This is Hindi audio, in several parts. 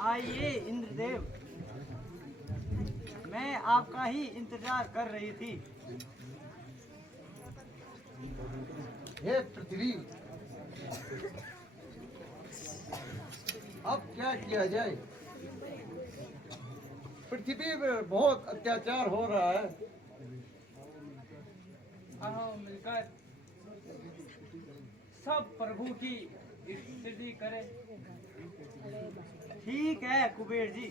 आइए इंद्रदेव, मैं आपका ही इंतजार कर रही थी। हे पृथ्वी, अब क्या किया जाए? पृथ्वी पर बहुत अत्याचार हो रहा है। आओ मिलकर सब प्रभु की स्तुति करें। ठीक है कुबेर जी।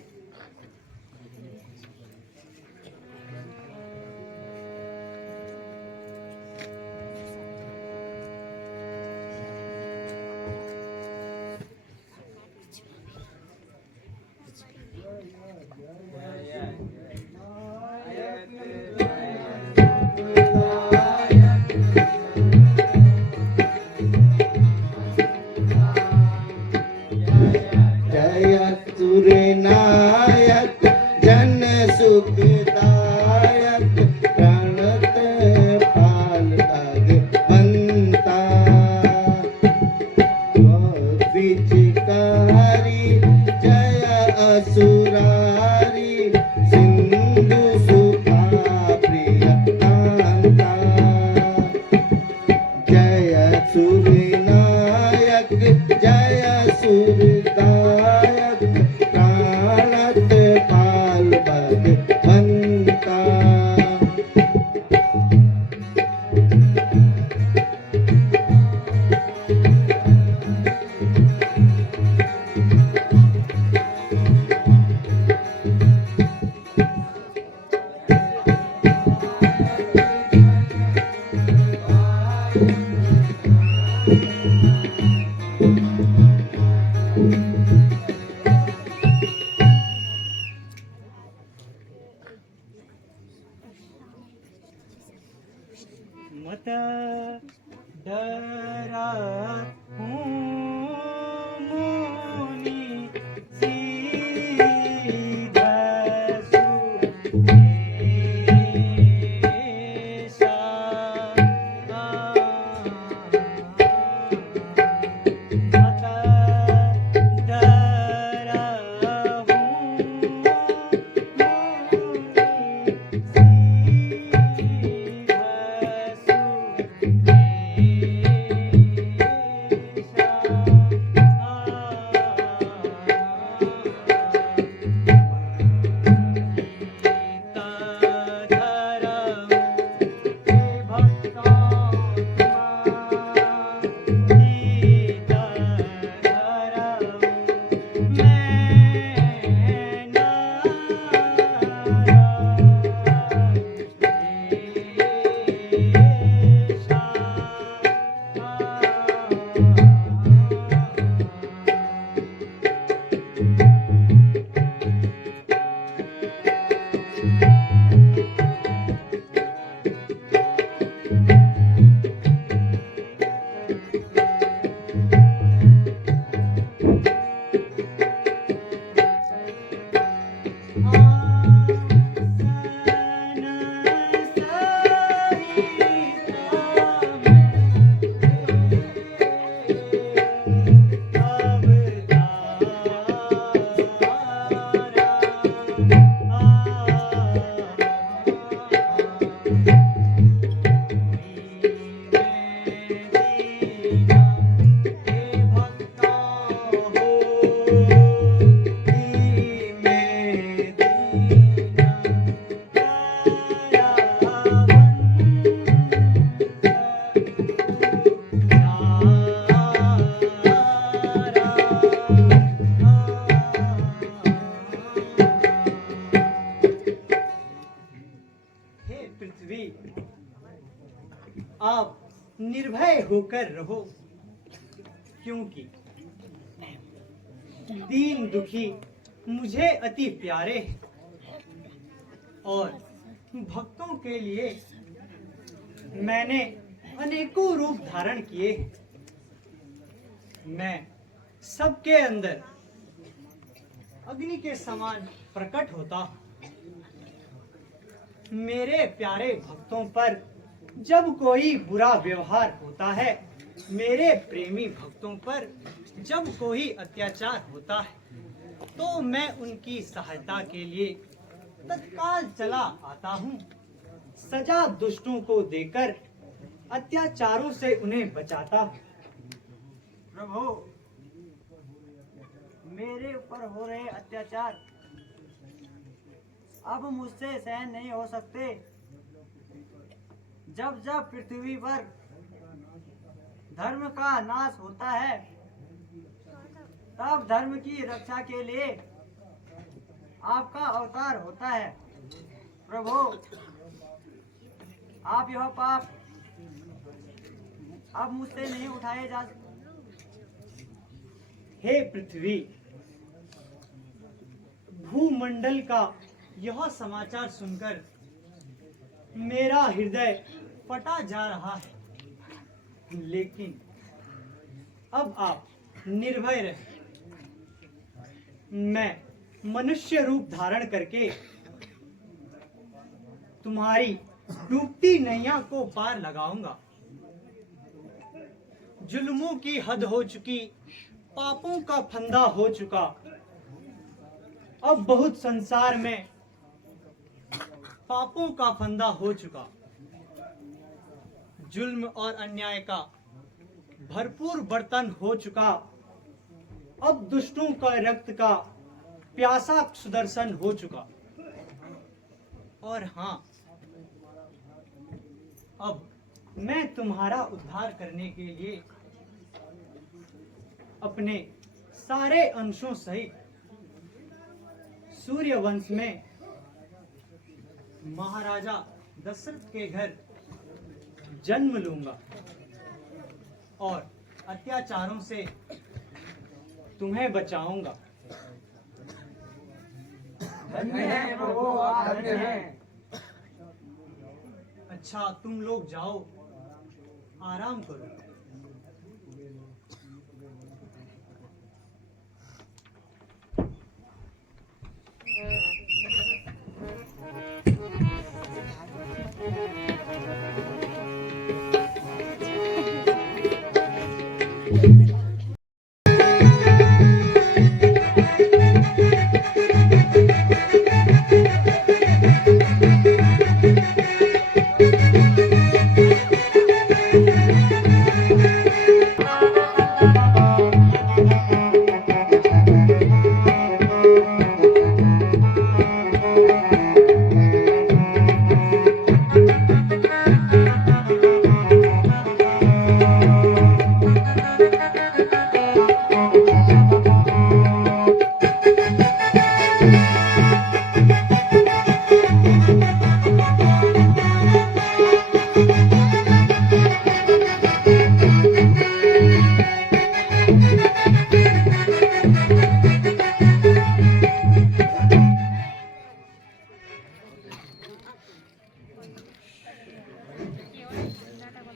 नायक जन सुखदायक प्रणत पाल भगवंता विचकारी जय असुरारी सिंधु सुखा प्रिय कांता जय सूर्यनायक जय सूरदायक प्राणत पाल भगवंता। मत डरा हूँ मुनि सीधा सुरेशा। मत डरा हूँ आप निर्भय होकर रहो, क्योंकि दीन दुखी मुझे अति प्यारे हैं और भक्तों के लिए मैंने अनेकों रूप धारण किए हैं। मैं सबके अंदर अग्नि के समान प्रकट होता हूँ। मेरे प्यारे भक्तों पर जब कोई बुरा व्यवहार होता है, मेरे प्रेमी भक्तों पर जब कोई अत्याचार होता है, तो मैं उनकी सहायता के लिए तत्काल चला आता हूँ। सजा दुष्टों को देकर अत्याचारों से उन्हें बचाता हूँ। प्रभु, मेरे ऊपर हो रहे अत्याचार अब मुझसे सहन नहीं हो सकते। जब जब पृथ्वी पर धर्म का नाश होता है, तब धर्म की रक्षा के लिए आपका अवतार होता है। प्रभु, आप यह पाप अब मुझसे नहीं उठाए जा। हे पृथ्वी, भूमंडल का यह समाचार सुनकर मेरा हृदय फटा जा रहा है, लेकिन अब आप निर्भय रहें। मैं मनुष्य रूप धारण करके तुम्हारी डूबती नैया को पार लगाऊंगा। जुल्मों की हद हो चुकी, पापों का फंदा हो चुका। अब बहुत संसार में पापों का फंदा हो चुका। जुल्म और अन्याय का भरपूर बर्तन हो चुका। अब दुष्टों का रक्त का प्यासा सुदर्शन हो चुका। और हाँ, अब मैं तुम्हारा उद्धार करने के लिए अपने सारे अंशों सहित सूर्य वंश में महाराजा दशरथ के घर जन्म लूंगा और अत्याचारों से तुम्हें बचाऊंगा। धन्य है प्रभु, आप धन्य हैं। अच्छा, तुम लोग जाओ, आराम करो।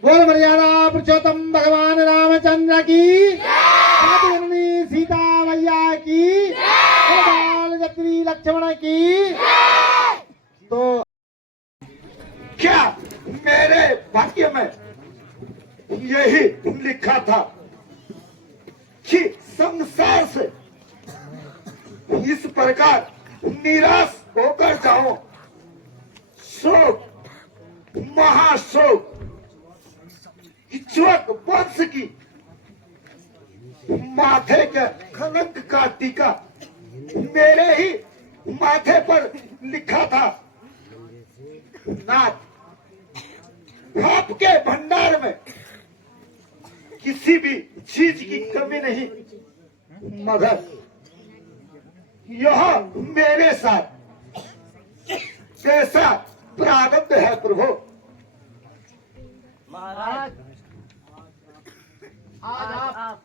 बोल मर्यादा पुरुषोत्तम भगवान रामचंद्र की, जननी सीता मैया की, बाल जत्री लक्ष्मण की। तो क्या मेरे भाग्य में यही लिखा था कि संसार से इस प्रकार निराश होकर जाओ? शोक, महाशोक, इक्ष्वाक वंश की माथे के कलंक का टीका मेरे ही माथे पर लिखा था। नाथ, आपके भंडार में किसी भी चीज की कमी नहीं, मगर यह मेरे साथ कैसा प्रारब्ध है प्रभु? महाराज, आज आप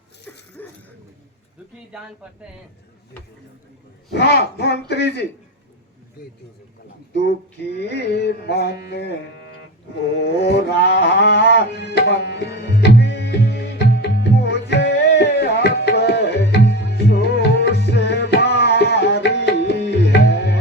दुखी जान पड़ते हैं। हाँ मंत्री जी, दुखी मन हो रहा मंत्री, मुझे अफसोस भारी है।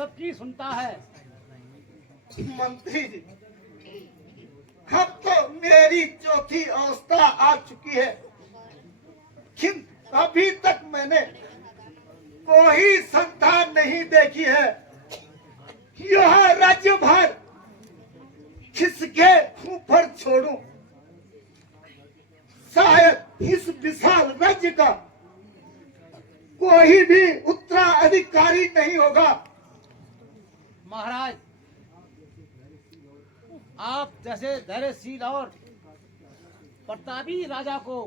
सबकी सुनता है। मंत्री जी, अब तो मेरी चौथी अवस्था आ चुकी है, किंतु अभी तक मैंने कोई संतान नहीं देखी है। यह राज्यभार किसके ऊपर छोड़ूं? शायद इस विशाल राज्य का कोई भी उत्तराधिकारी नहीं होगा। महाराज, आप जैसे धैर्यशील और प्रतापी राजा को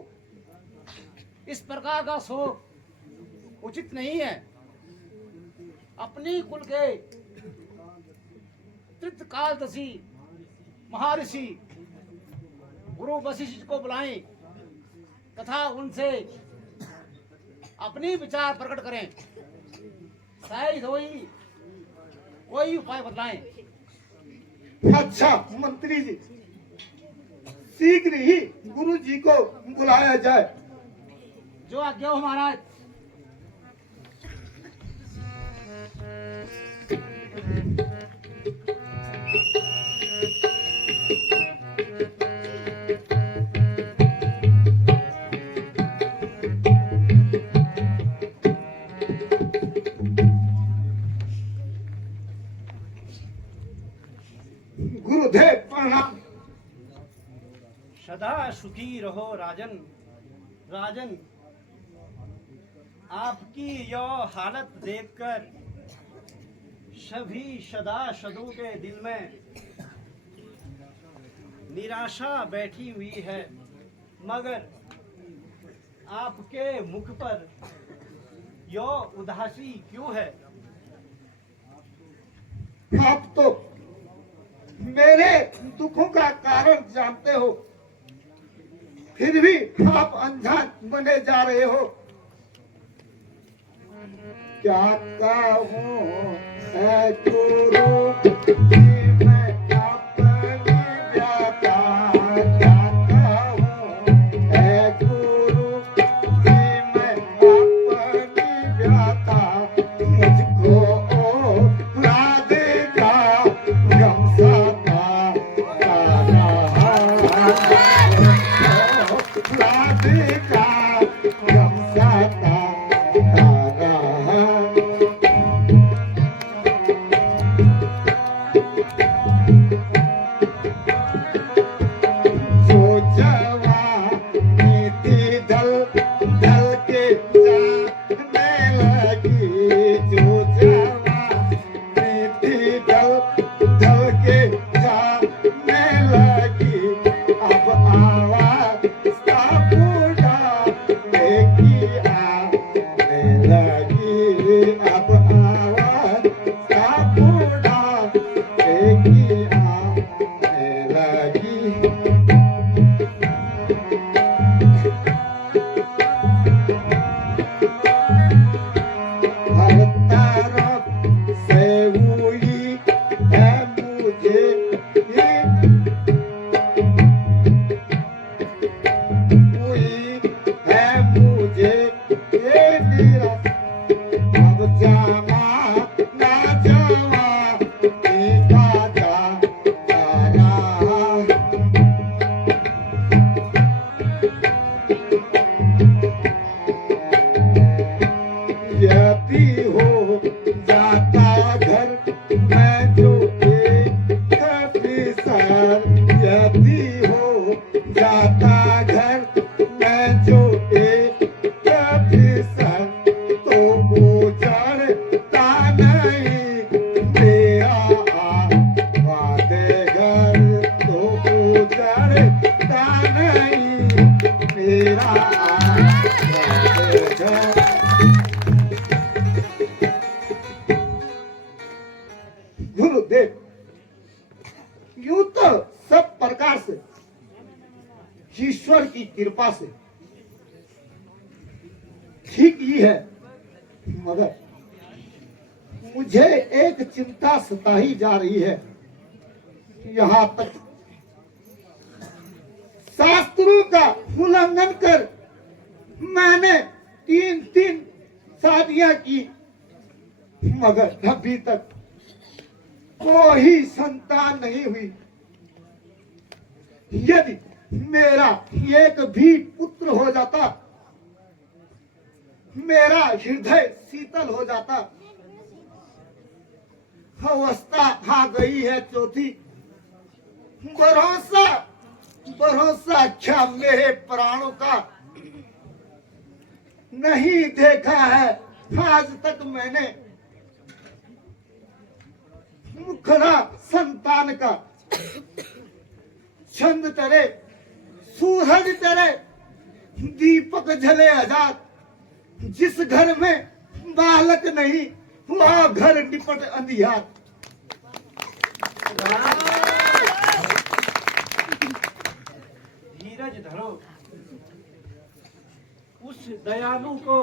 इस प्रकार का शोक उचित नहीं है। अपनी कुल के तृतकालदर्शी महर्षि गुरु वशिष्ठ को बुलाएं तथा उनसे अपनी विचार प्रकट करें। शायद कोई उपाय बतलाएं। अच्छा मंत्री जी, शीघ्र ही गुरु जी को बुलाया जाए। जो आज्ञा हो महाराज। गुरुदेव प्रणाम। सदा सुखी रहो राजन। राजन, आपकी यह हालत देखकर सभी सदासदों के दिल में निराशा बैठी हुई है, मगर आपके मुख पर यह उदासी क्यों है? आप तो मेरे दुखों का कारण जानते हो, फिर भी आप अनजान बने जा रहे हो। क्या कहूँ ऐ गुरु जी, मैं अपनी व्याथा। क्या कहूँ ऐ गुरु जी, मैं अपनी व्याथा। मुझको राधिका गम सता रहा। राधिका गम सता रहा। जो जवानी थी ढल ढल के जाने लगी। जो जवानी थी ढल ढल के जाने लगी। अब आवाज सा बूढ़ा देखी आने लगी। अब आवाज सा बूढ़ा देखी आने लगी। हर तरफ से हुई है मुझे हुई है मुझे ये निराश। अब जावा ना जावा देखा जा रहा। यदि हो जाता घर मैं जो एक अफसर। यदि हो जाता घर मैं जो एक अफसर। तो वो चढ़ता नहीं मेरा वादे घर। तो वो चढ़ता नहीं मेरा वादे घर। गुरुदेव, यूं तो सब प्रकार से ईश्वर की कृपा से ठीक ही है, मगर मुझे एक चिंता सताई जा रही है। यहाँ तक शास्त्रों का उल्लंघन कर मैंने 3 शादियां की, मगर अभी तक कोई संतान नहीं हुई। यदि मेरा एक भी पुत्र हो जाता, मेरा हृदय शीतल हो जाता। अवस्था आ गई है चौथी, भरोसा भरोसा क्या मेरे प्राणों का नहीं देखा है आज तक मैंने मुखड़ा संतान का। चंद तेरे, सूरज तेरे, दीपक जले हजार। जिस घर में बालक नहीं, वह घर निपट अंधियार। धीरज धरो, उस दयालु को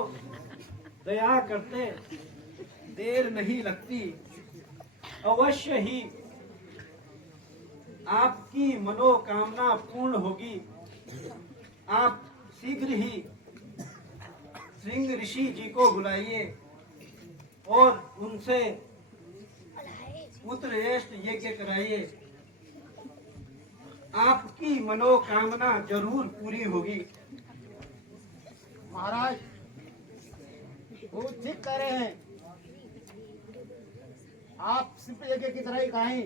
दया करते देर नहीं लगती। अवश्य ही आपकी मनोकामना पूर्ण होगी। आप शीघ्र ही सिंह ऋषि जी को बुलाइए और उनसे पुत्रश्रेष्ठ यज्ञ कराइए। आपकी मनोकामना जरूर पूरी होगी। महाराज वो ठीक कह रहे हैं, आप सिर्फ यज्ञ की तरह ही कराएं।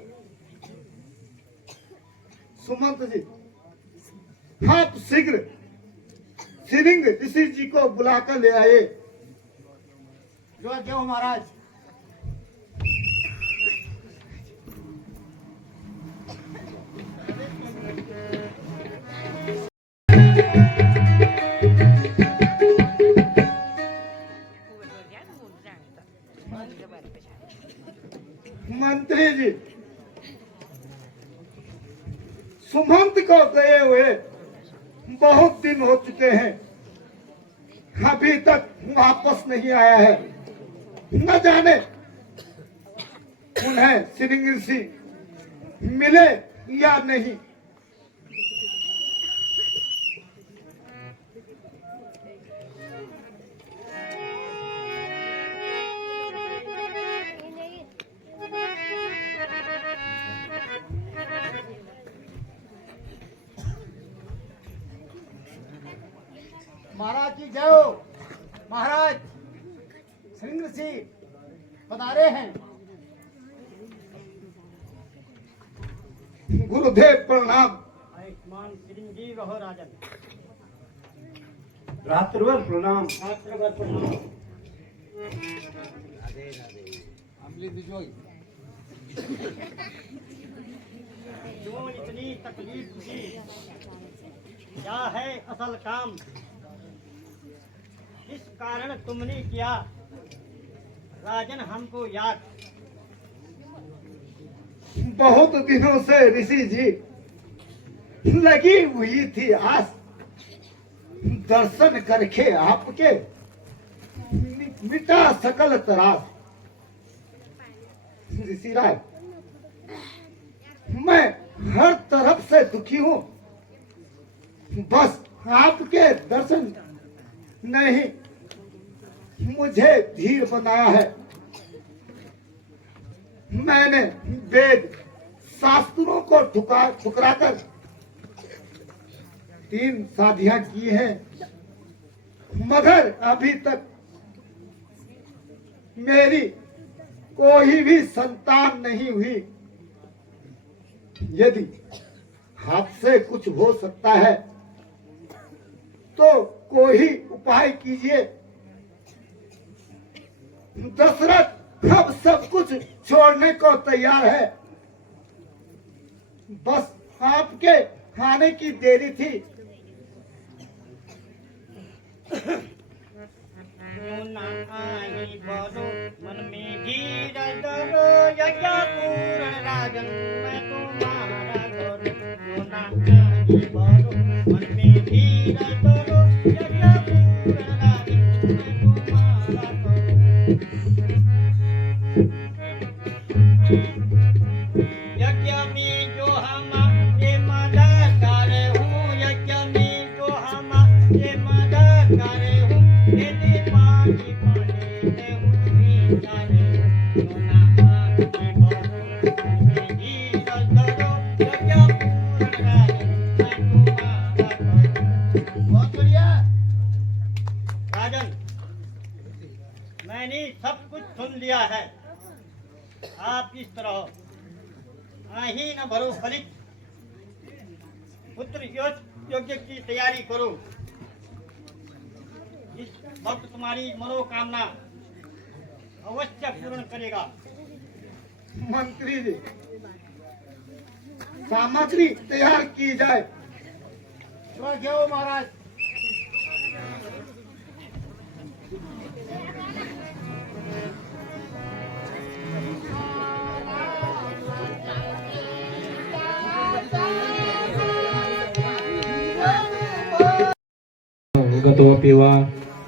सुमंत जी, आप शीघ्र सिंह ऋषि जी को बुलाकर ले आए। जो है क्यों महाराज। मंत्री जी, सुमंत को गए हुए बहुत दिन हो चुके हैं, अभी तक वापस नहीं आया है। न जाने उन्हें सिंह ऋषि मिले या नहीं। महाराज की जय हो। महाराज सिंह ऋषि पधारे हैं। गुरुदेव प्रणाम। आयुष्मान चिरंजीव रहो राजन। रात्रभर प्रणाम। रात्रभर प्रणाम। क्यों इतनी तकलीफ की? क्या है असल काम? इस कारण तुमने किया राजन हमको याद। बहुत दिनों से ऋषि जी लगी हुई थी आस, दर्शन करके आपके मिटा सकल तरास। ऋषि राय, मैं हर तरफ से दुखी हूँ, बस आपके दर्शन नहीं मुझे धीर बनाया है। मैंने वेद शास्त्रों को ठुकराकर 3 शादियां की हैं, मगर अभी तक मेरी कोई भी संतान नहीं हुई। यदि आपसे कुछ हो सकता है तो कोई उपाय कीजिए। दशरथ अब सब कुछ छोड़ने को तैयार है, बस आपके आने की देरी थी। ना आई बोलो मन में धीरज धरो, यज्ञ पूर्ण राजन मैं तुम्हारा करूं। ना आई बोलो मन में धीरज धरो, यज्ञ पूर्ण राजन मैं तुम्हारा करूं। यज्ञ में जो हमारे मददगार हूँ, यज्ञ में जो हमारे मददगार हूँ, यदि पानी पानी में हूँ सीतारे हूँ। ना आगे बढ़ो में गिरल धरो यज्ञ पूर्ण राजन मैं तुम्हारा करूं। बहुत बढ़िया। राजन, मैंने सब कुछ सुन लिया है। आप इस तरह आही न भरो फलित पुत्र योग्य की तैयारी करो। इस वक्त तुम्हारी मनोकामना अवश्य पूर्ण करेगा। मंत्री जी, सामग्री तैयार की जाए। क्या हो महाराज? गतोऽपि वा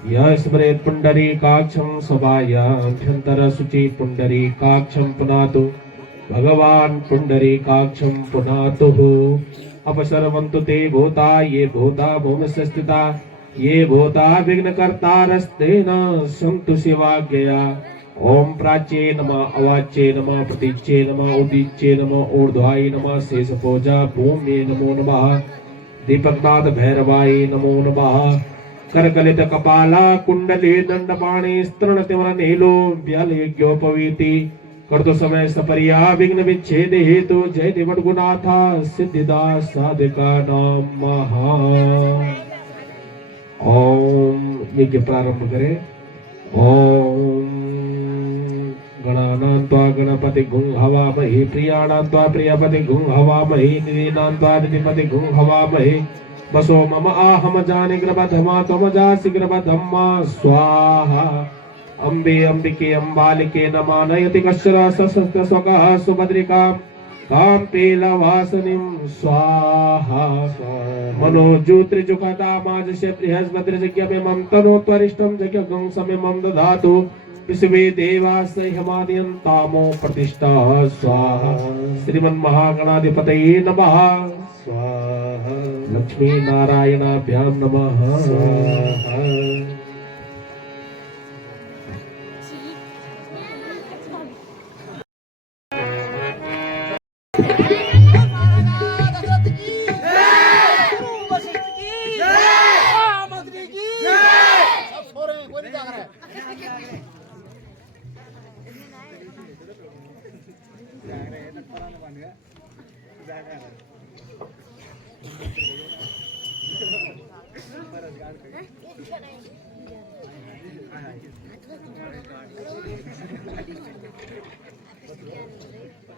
यः स्मरेत् पुण्डरीकाक्षं सभायाभ्यन्तरशुचि पुण्डरीकाक्षं पुनातु भगवान् पुण्डरीकाक्षं पुनातुः। अपसर्वन्तु ते भूता ये भूता भूमस्य स्थिता ये भूता विघ्नकर्तारस्तेन सन्तु शिवाज्ञया। ओम प्राच्ये नमः अवाच्ये नमः प्रतीच्ये नमः उदीच्ये नमः ऊर्ध्वाय नमः शेषपूजा भूम्ये नमो नमः दीपकनाथ भैरवाय नमो नमः। करकलित कपाला कुंडली दंडपाणि स्तृणतिमल नीलो व्यालयोपवीति कर्तु समय सपरिया विघ्न विच्छेद हेतु जय देवगुनाथा सिद्धिदा साधिका नमः। ओम यज्ञ प्रारंभ करें। ओम गणानां त्वा गणपति गुं हवामहे प्रियाणां त्वा प्रियपति गुं हवामहे निधीनां त्वा निधिपति गुं हवामहे बसो मम आहम जानि ग्रभधमा त्वम जासि ग्रभधम्मा स्वाहा। अम्बे अम्बिके अम्बालिके नमानयति कश्चन सशस्त्र स्वकः सुभद्रिकां तां पेलवासनिं स्वाहा। मनोज्योतिर्जुखतामाजस्य बृहस्पतिर्जज्ञमिमं तनोत्वरिष्टं जज्ञगं समिमं दधातु विश्वे देवासह्यमादयन्तामो प्रतिष्ठा स्वाहा। श्रीमन्महागणाधिपतये नमः स्वाहा। लक्ष्मी नारायणाभ्यां नमः स्वाहा।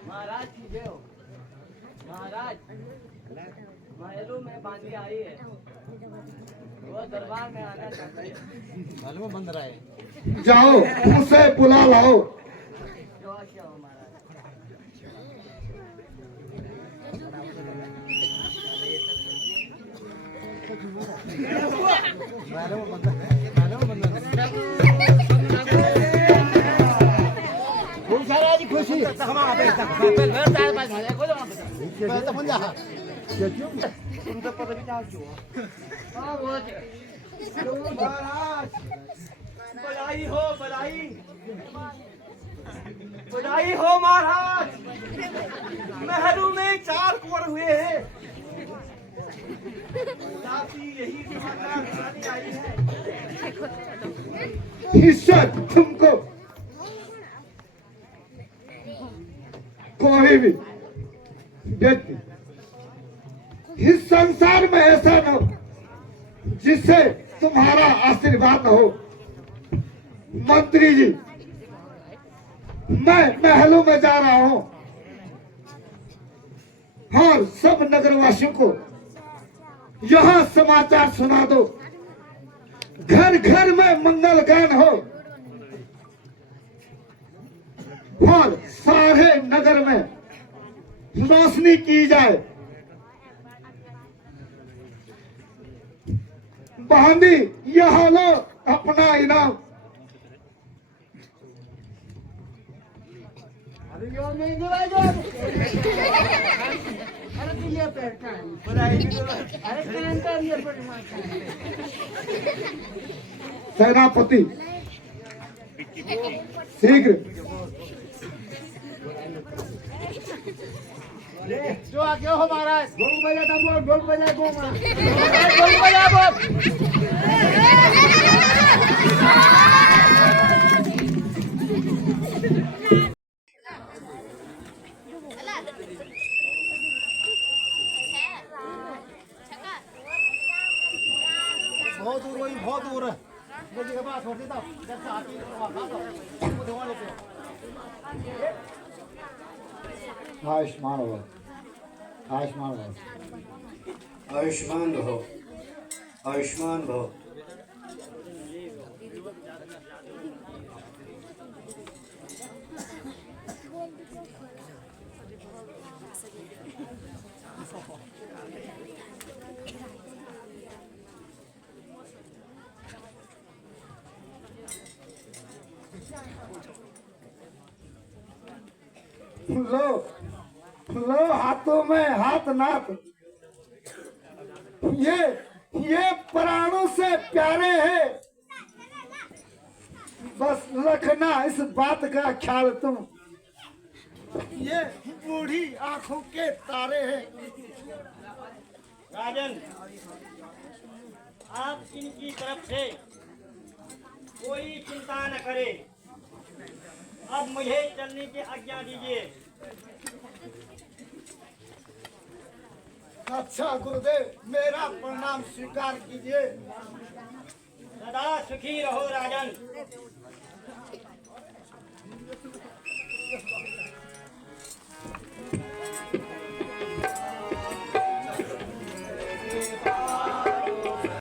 महाराज की जय हो। महाराज महलों में बांधी आई है, वो दरबार में आना चाहती है। मालूम है बंद रहा है। जाओ उसे बुला लाओ। जो आज्ञा हो महाराज। खुशी बधाई हो बधाई बधाई हो महाराज। महलों में 4 कुंवर हुए हैं। यही समाचार आई है। ईश्वर तुमको कोई भी व्यक्ति इस संसार में ऐसा न हो जिससे तुम्हारा आशीर्वाद न हो। मंत्री जी, मैं महलों में जा रहा हूं और सब नगरवासियों को यहां समाचार सुना दो। घर घर में मंगल गान हो और सारे नगर में रोशनी की जाए। बहानी यह लो अपना इनाम। सेनापति शीघ्र जो आज्ञा हो महाराज। ढोल बजाता बोल, ढोल बजाए गोमा। ढोल बजा बोल। बहुत दूर वही, बहुत दूर है। मुझे के पास छोड़ देता हूँ। जब से आती है तो वहाँ खा दो। मुझे वहाँ लेते हो। आयुष्मान भव, आयुष्मान भव। आयुष्मान भव, आयुष्मान भव। लो हाथों में हाथ नाथ, ये प्राणों से प्यारे हैं। बस रखना इस बात का ख्याल तुम, ये बूढ़ी आंखों के तारे हैं। राजन, आप इनकी तरफ से कोई चिंता न करें। अब मुझे चलने की आज्ञा दीजिए। अच्छा गुरुदेव, मेरा प्रणाम स्वीकार कीजिए। सदा सुखी रहो राजन।